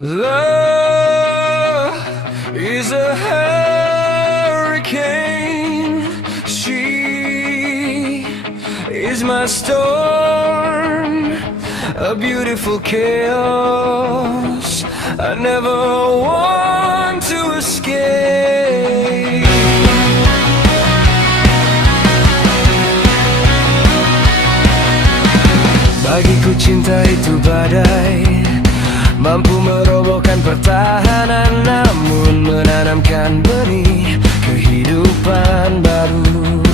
Love is a hurricane. She is my storm, a beautiful chaos I never want to escape. Bagiku cinta itu badai, mampu merobohkan pertahanan, namun menanamkan benih kehidupan baru.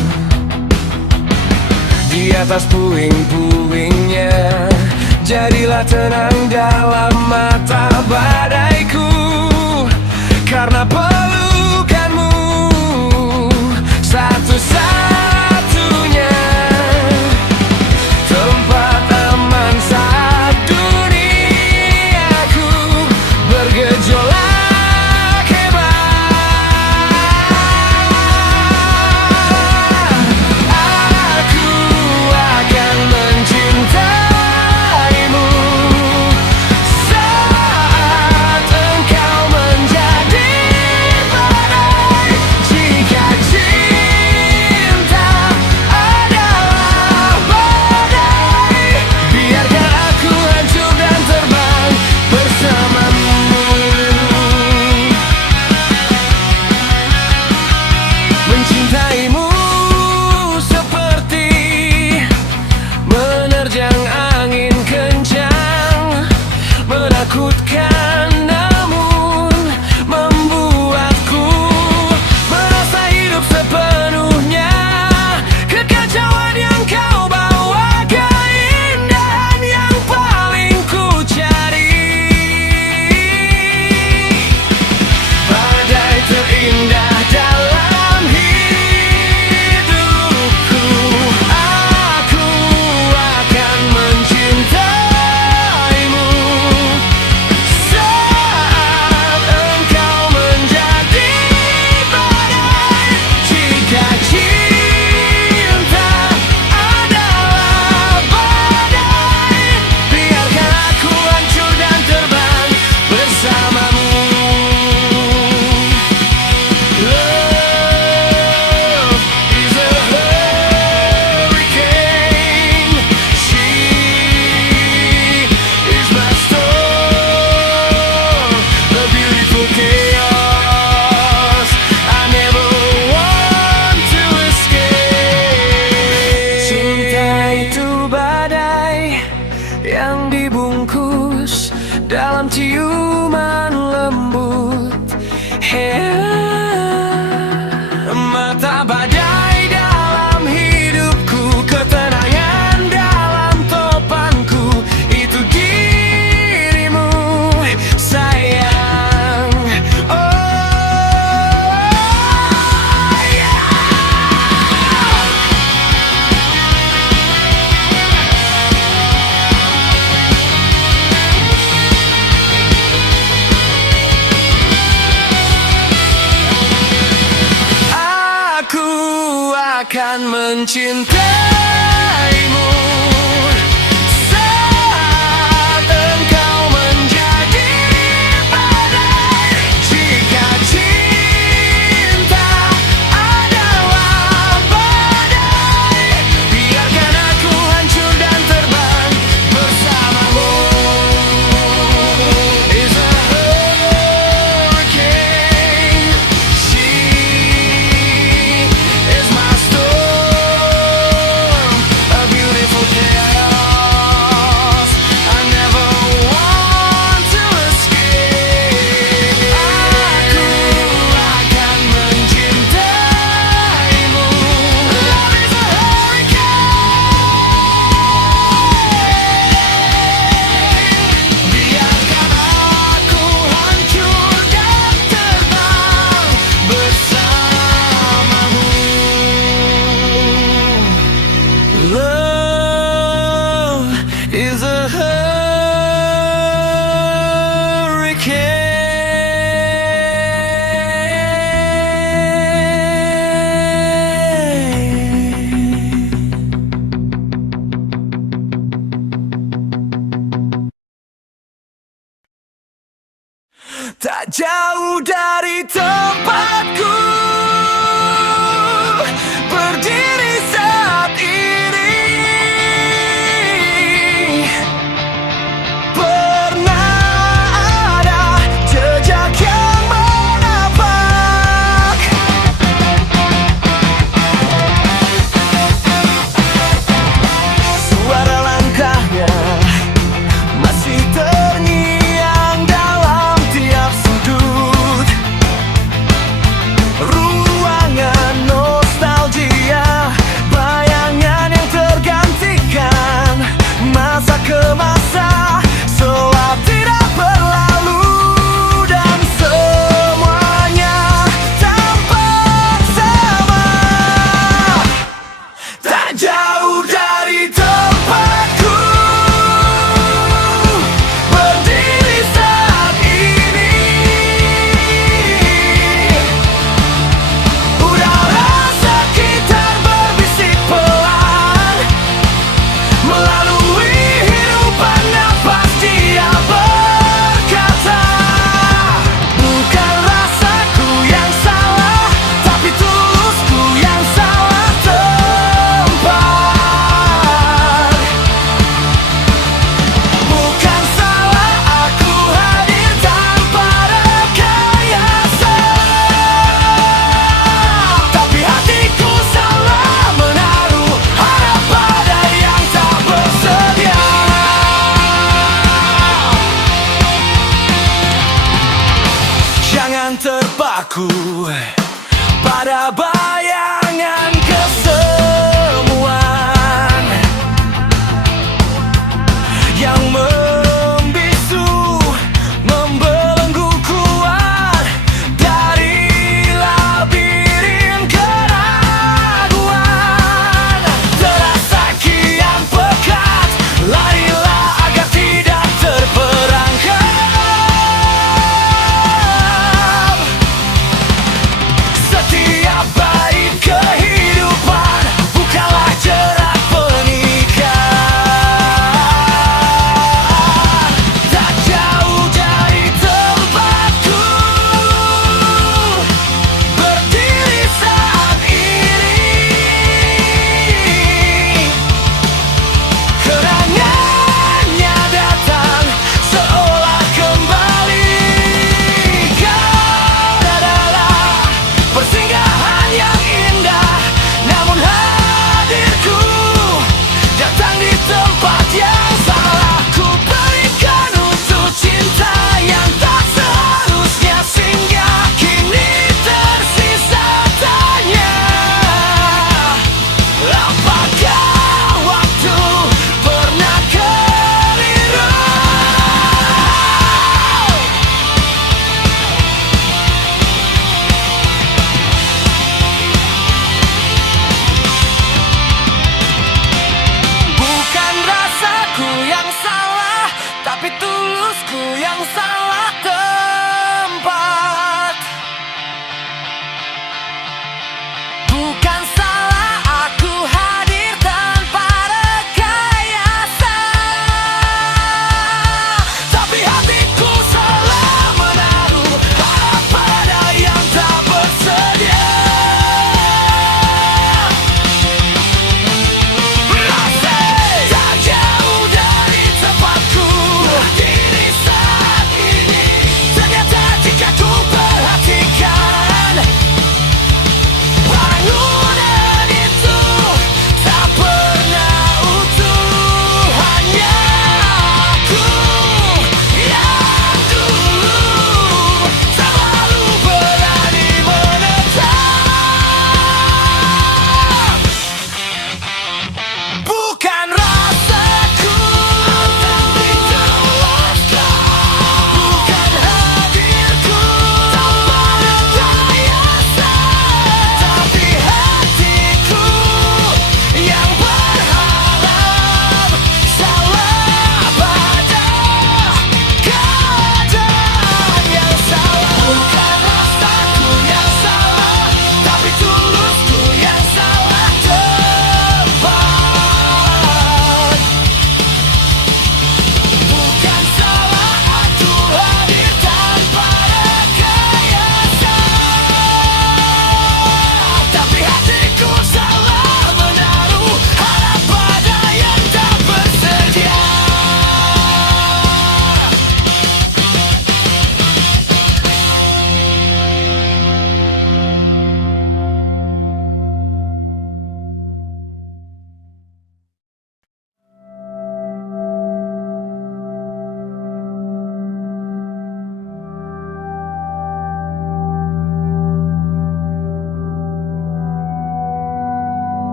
Di atas puing-puingnya, jadilah tenang dalam mata badaiku. Karena pelukanmu satu-satunya tempat aman saat duniaku bergejolak hebat. Aku akan mencintaimu saat engkau menjadi badai. Jika cinta adalah badai, biarkan aku hancur dan terbang bersamamu. Mencintaimu seperti menerjang angin kencang, menakutkan namun membuatku merasa hidup sepenuhnya. Kekacauan yang kau bawa, keindahan yang paling ku cari. Badai terindah dalam hidupku, aku akan mencintaimu saat engkau menjadi badai. Jika cinta adalah badai, biarkan aku hancur dan terbang bersamamu. Love is a hurricane. She is my storm, a beautiful chaos I never want to escape. Cinta itu badai yang dibungkus dalam ciuman lembut. Mata badai dalam hidupku, ketenangan dalam topanku, itu dirimu sayang. Oh yeah. Aku akan mencintaimu saat engkau menjadi badai. Jika cinta adalah badai, biarkan aku hancur dan terbang bersamamu. Is a hurricane. She is my storm, jauh dari tempatku berdiri saat ini. Pernah ada jejak yang menapak, suara langkahnya masih terngiang dalam tiap sudut ruangan nostalgia, bayangan yang tergantikan masa ke masa seolah tidak berlalu, dan semuanya tampak sama. Tak jauh dari tempatku berdiri saat ini. Udara sekitar berbisik pelan, melalui hirupan napas dia berkata, bukan rasaku yang salah, tapi tulusku yang salah tempat. Bukan salah aku hadir tanpa rekayasa, tapi hatiku salah menaruh harap pada yang tak bersedia. Jangan terpaku pada bayangan kesemuan yang membisu, membelenggu kuat dari labirin keraguan. Terasa kian pekat, larilah agar tidak terperangkap. Setiap bayi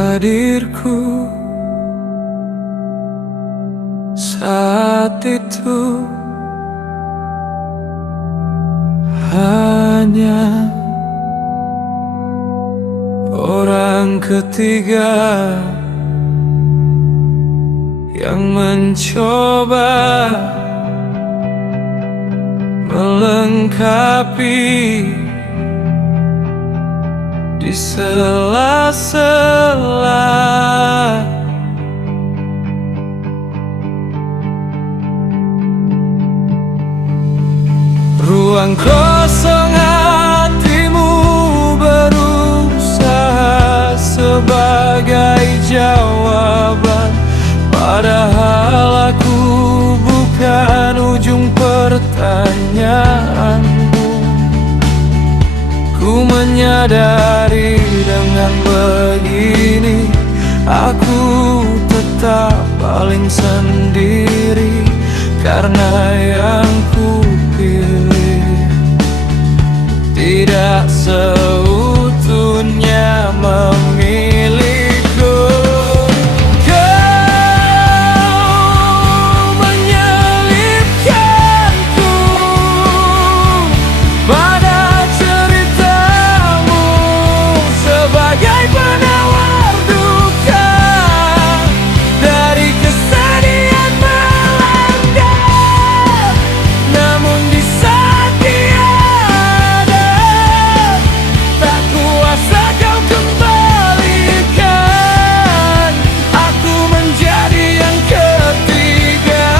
hadirku saat itu hanya orang ketiga yang mencoba melengkapi di sela-sela ruang kosong hatimu, berusaha sebagai jawaban, padahal aku bukan ujung pertanyaanmu. Ku menyadari dengan begini aku tetap paling sendiri, karena yang ku pilih tidak seutuhnya memiliku. Kau menyelipkanku pada ceritamu sebagai penawar duka dari kesedihan melanda. Namun di saat tiada, tak kuasa kau kembalikan. Aku menjadi yang ketiga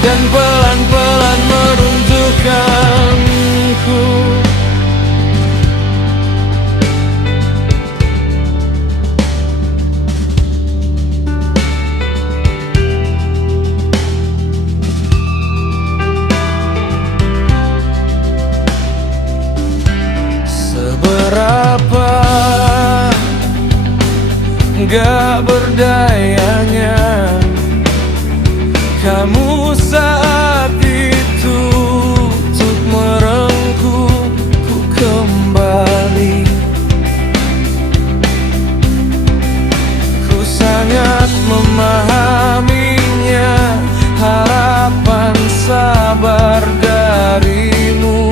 dan pelan-pelan meruntuhkanku. Seberapa gak berdayanya kamu saat itu untuk merengkuhku kembali. Ku sangat memahaminya, harapan sabar darimu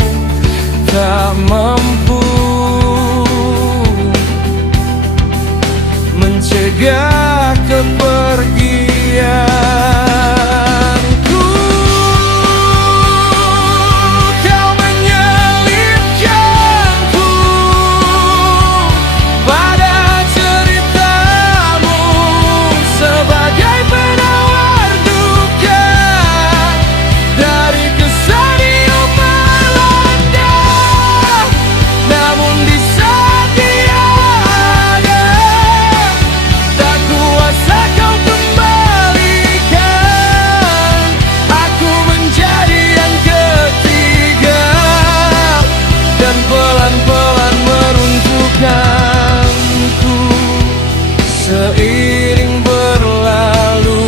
tak mampu mencegah kepergianku. Kau menyelipkanku pada ceritamu sebagai penawar duka dari kesedihan melanda. Namun di saat tiada, tak kuasa kau kembalikan. Aku menjadi yang ketiga dan pelan-pelan meruntuhkanku. Seiring berlalu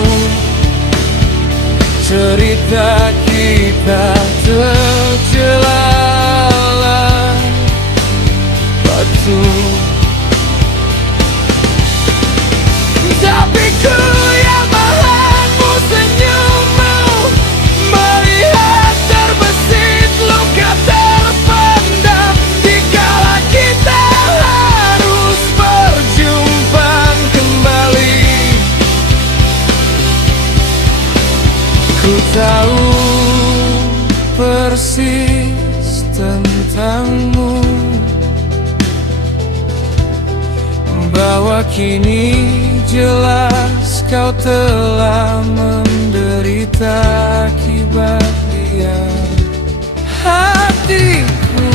cerita kita terjelalak batu, tapi ku yang melihatmu senyummu, melihat terbesit luka terpendam dikala kita harus berjumpa kembali. Ku tahu persis tentangmu, bahwa kini jelas kau telah menderita akibat dia. Hatiku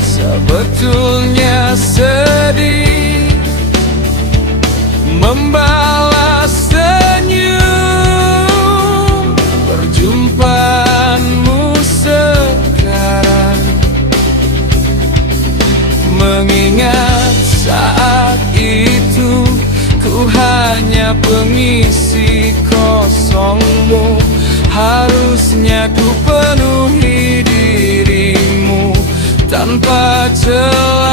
sebetulnya sedih membalas senyum perjumpaanmu sekarang, mengingat saat itu ku hanya pengisi kosongmu. Harusnya ku penuhi dirimu tanpa celah.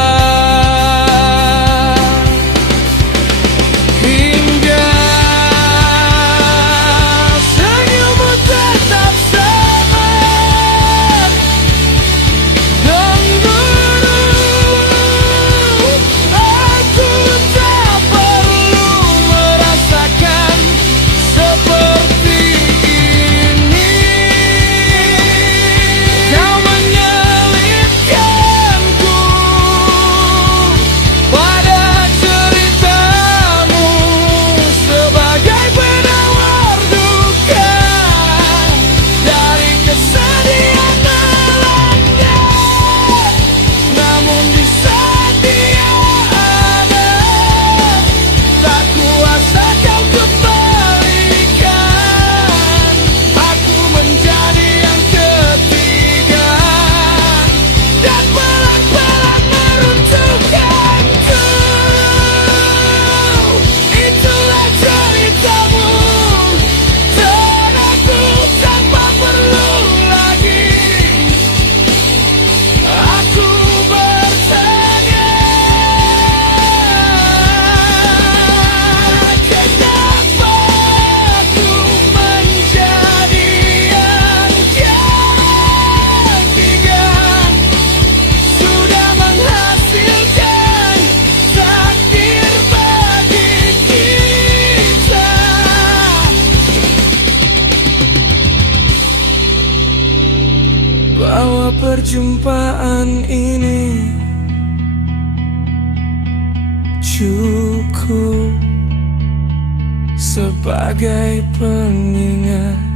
Bahwa perjumpaan ini cukup sebagai pengingat.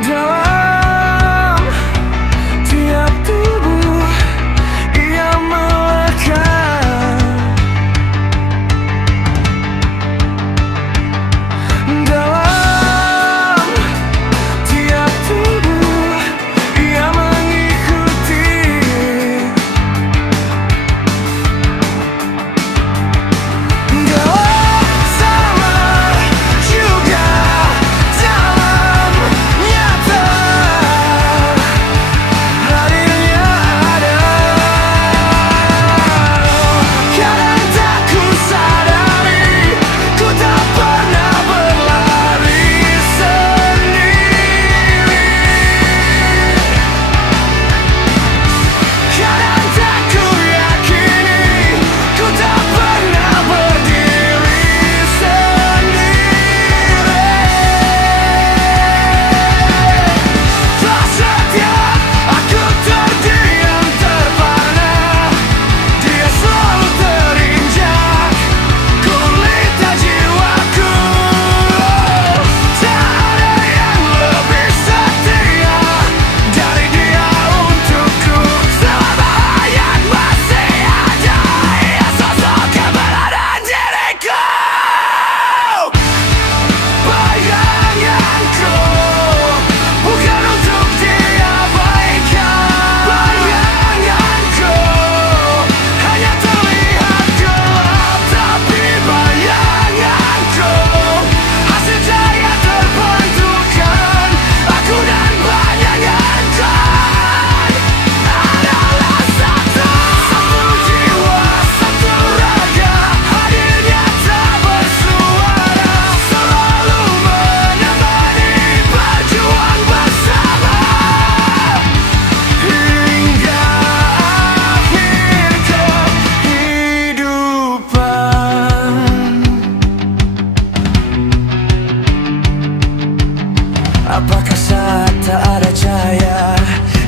Dalam tiap tubuh ia melekat. Dalam tiap tubuh ia mengikuti. Dalam sama juga dalam nyata hadirnya ada. Kadang tak ku sadari ku tak pernah berlari sendiri. Kadang tak ku yakini ku tak pernah berdiri sendiri. Tak setiap aku terdiam terpana, dia selalu terinjak kulit jiwaku. Tak ada yang lebih setia dari dia untukku. Selama hayat masih ada, ia sosok keberadaan diriku. Bayanganku bukan untuk diabaikan. Bayanganku hanya terlihat gelap, tapi bayanganku hasil cahaya terbentukkan. Aku dan bayanganku adalah satu. Satu jiwa, satu raga, hadirnya tak bersuara, selalu menemani berjuang bersama hingga akhir kehidupan. Apakah saat tak ada cahaya,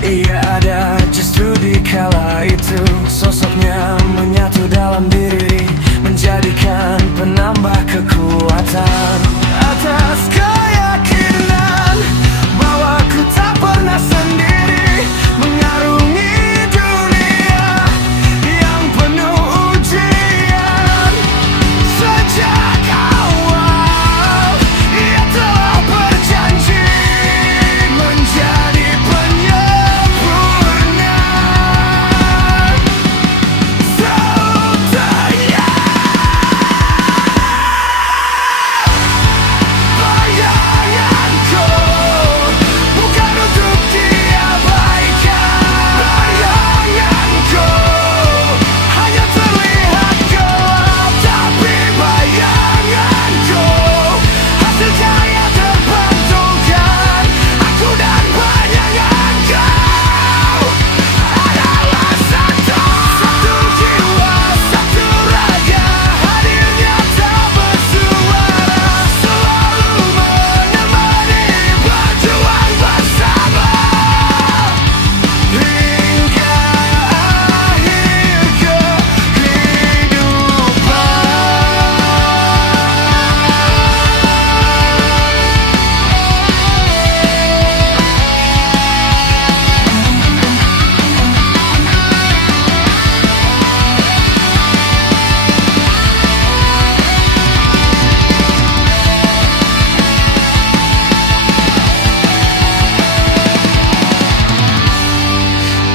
ia ada justru di kala itu. Sosoknya menyatu dalam diri, menjadikan penambah kekuatan. Atas keyakinan bahwa ku tak pernah sendiri mengarungi dunia yang penuh ujian. Sejak awal ia telah berjanji menjadi penyempurna. Seutanya bayanganku bukan untuk diabaikan. Bayanganku hanya terlihat gelap, tapi bayanganku hasil cahaya terbentukkan. Aku dan bayanganku adalah satu. Satu jiwa, satu raga, hadirnya tak bersuara, selalu menemani berjuang bersama hingga akhir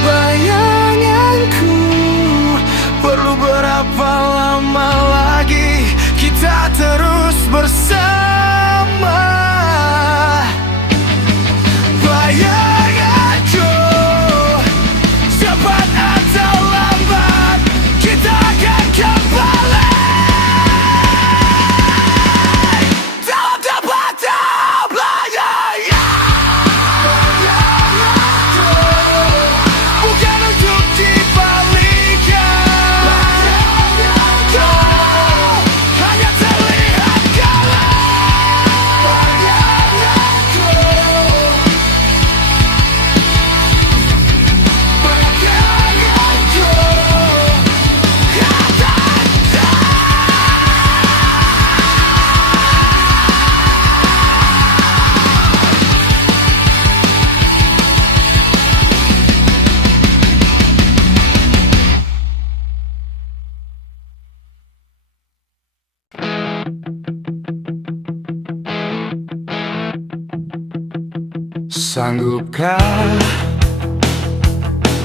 bayanganku. Perlu berapa lama lagi kita terus bersama? Bayanganku, cepat atau lambat kita akan kembali.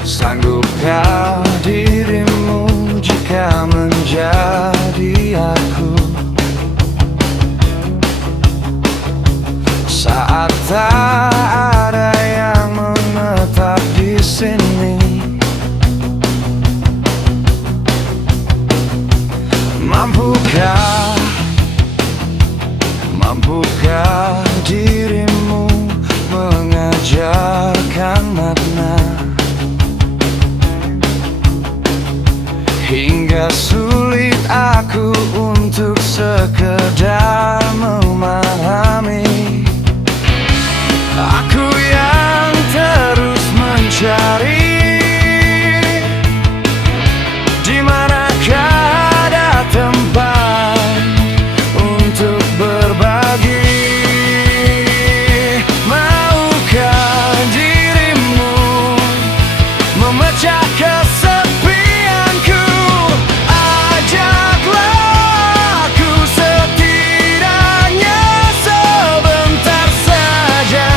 Sanggupkah dirimu jika menjadi aku? Saat tak ada yang menetap di sini, Mampukah dirimu mengajarkan makna hingga sulit aku untuk sekedar memahami? Aku yang terus mencari di manakah ada tempat untuk berbagi. Maukah dirimu memecah kesepianku? Ajaklah aku setidaknya sebentar saja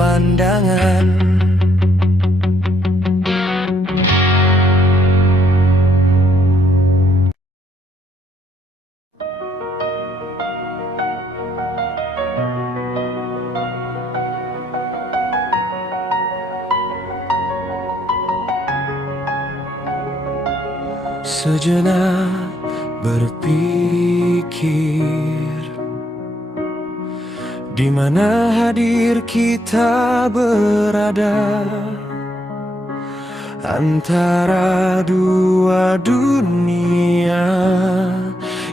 pandangan. Sejenak berpikir, di mana hadir kita berada, antara dua dunia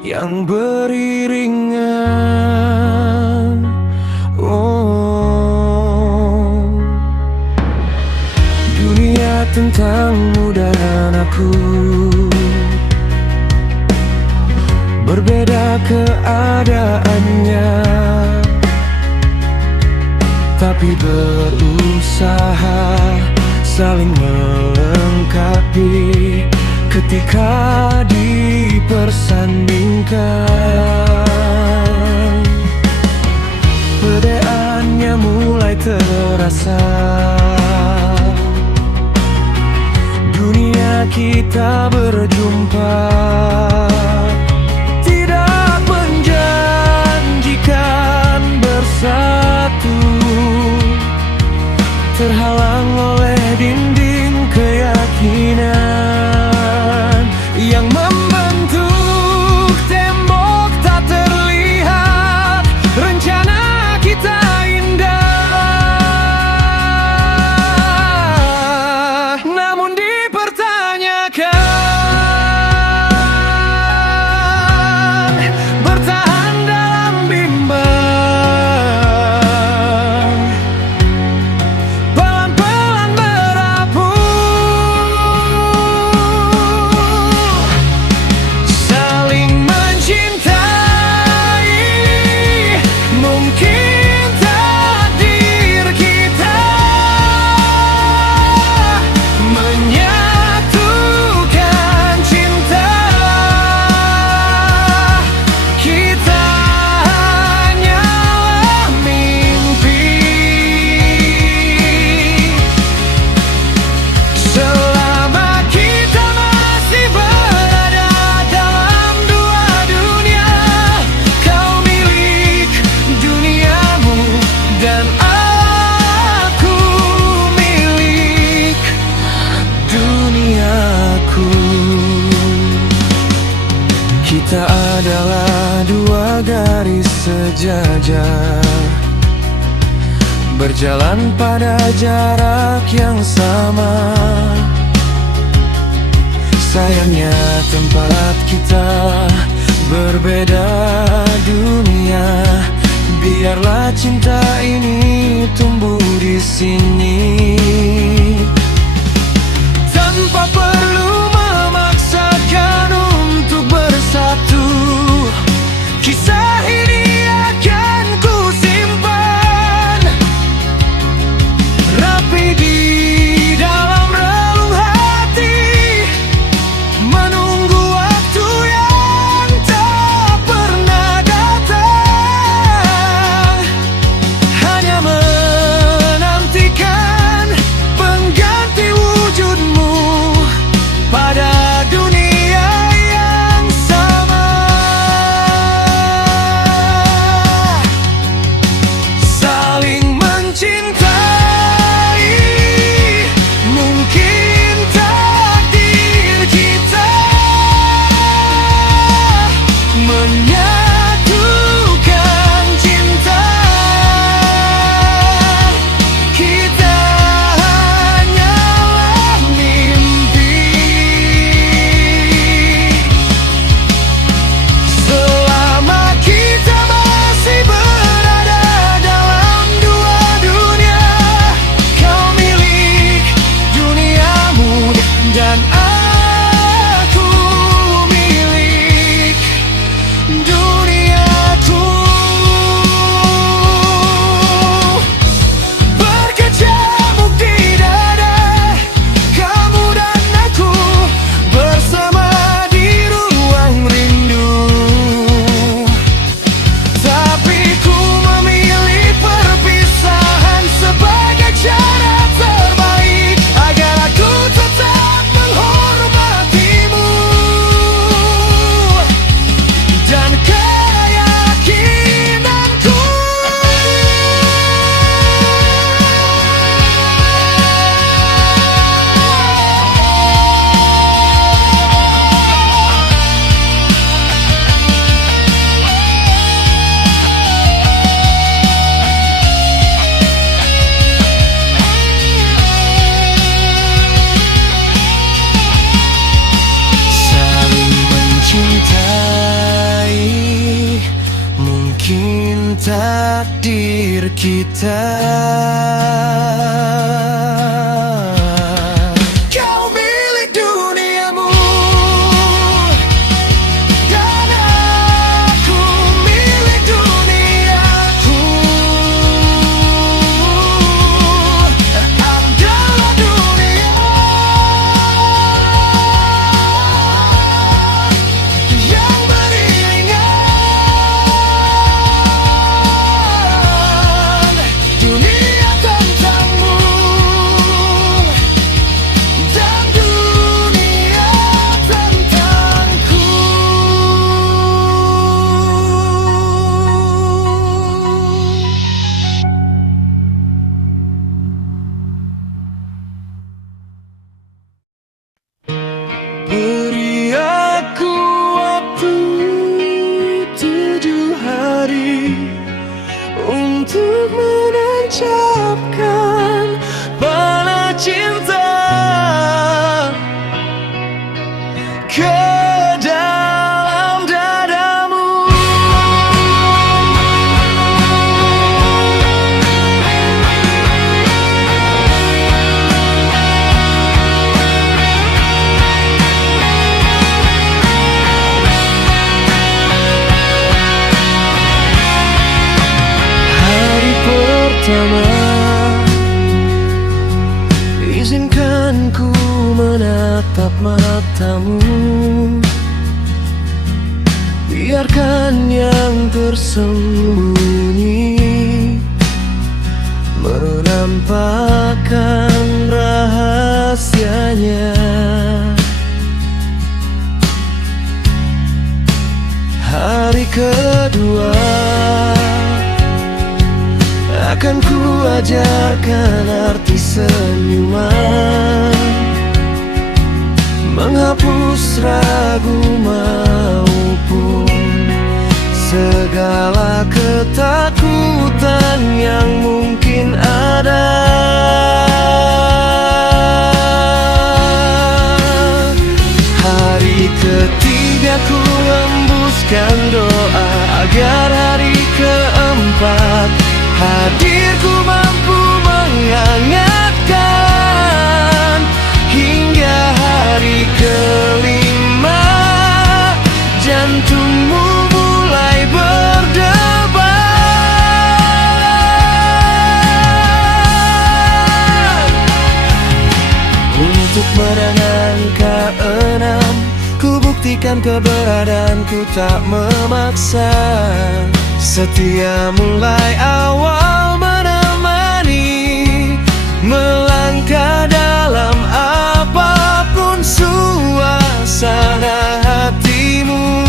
yang beriringan. Oh, dunia tentangmu dan aku berbeda keadaannya, tapi berusaha saling melengkapi ketika dipersandingkan. Perbedaannya mulai terasa, dunia kita berjumpa, tidak menjanjikan bersatu, terhalang oleh dinding keyakinan yang membentuk tembok tak terlihat. Rencana kita indah, namun dipertanyakan, bertahan dalam bimbang, pelan-pelan berapuh, saling mencintai. Mungkin takdir kita menyatukan cinta kita, hanyalah mimpi. Selama kita masih berada dalam dua dunia, kau milik duniamu dan aku milik duniaku. Kita adalah dua garis sejajar, berjalan pada jarak yang sama. Sayangnya tempat kita berbeda dunia. Biarlah cinta ini tumbuh di sini, tanpa perlu memaksakan untuk bersatu. Kisah ini akan ku simpan rapi di dalam relung hati, menunggu waktu yang tak pernah datang, hanya menantikan pengganti takdir kita. Kau milik duniamu dan aku milik duniaku. Adalah dunia yang beriringan, dunia tentangmu dan dunia tentangku. Beri aku waktu 7 hari untuk menancapkan panah cinta ke dalam dadamu. Hari pertama, izinkan ku menatap matamu. Biarkan yang tersembunyi menampakkan rahasianya. Hari kedua, akan ku ajarkan arti senyuman, menghapus ragu maupun segala ketakutan yang mungkin ada. Hari ketiga ku hembuskan doa agar hari keempat hadirku mampu menghangatkan. Hingga hari kelima, jantungmu mulai berdebar. Untuk menangan keenam, ku buktikan keberadaanku tak memaksa. Setia mulai awal menemani, melangkah dalam apapun suasana hatimu.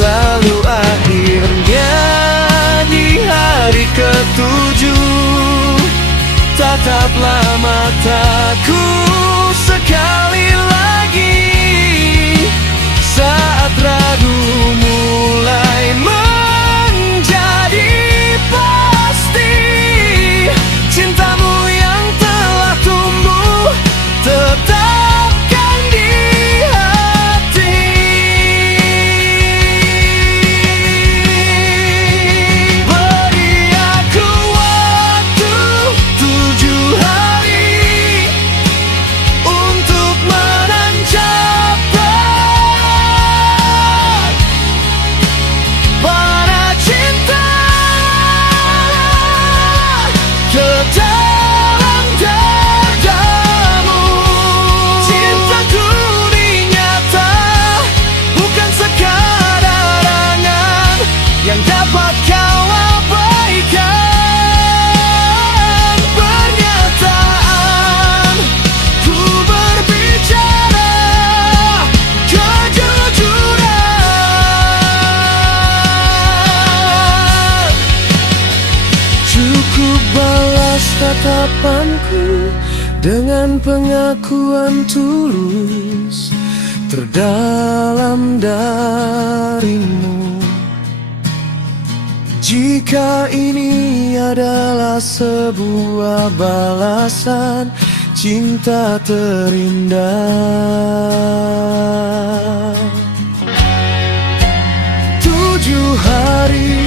Lalu akhirnya di hari ketujuh, tataplah mataku sekali lagi. Saat ragu mulai menjadi pasti, cintamu yang telah tumbuh tetapkan di hati. Beri aku waktu 7 hari untuk menancapkan panah cinta ke dalam dadamu. Cintaku dinyata, bukan sekadar angan yang dapat kau abaikan. Pernyataan ku berbicara kejujuran. Cukup balas tatapanku dengan pengakuan tulus terdalam darimu. Jika ini adalah sebuah balasan cinta terindah. hari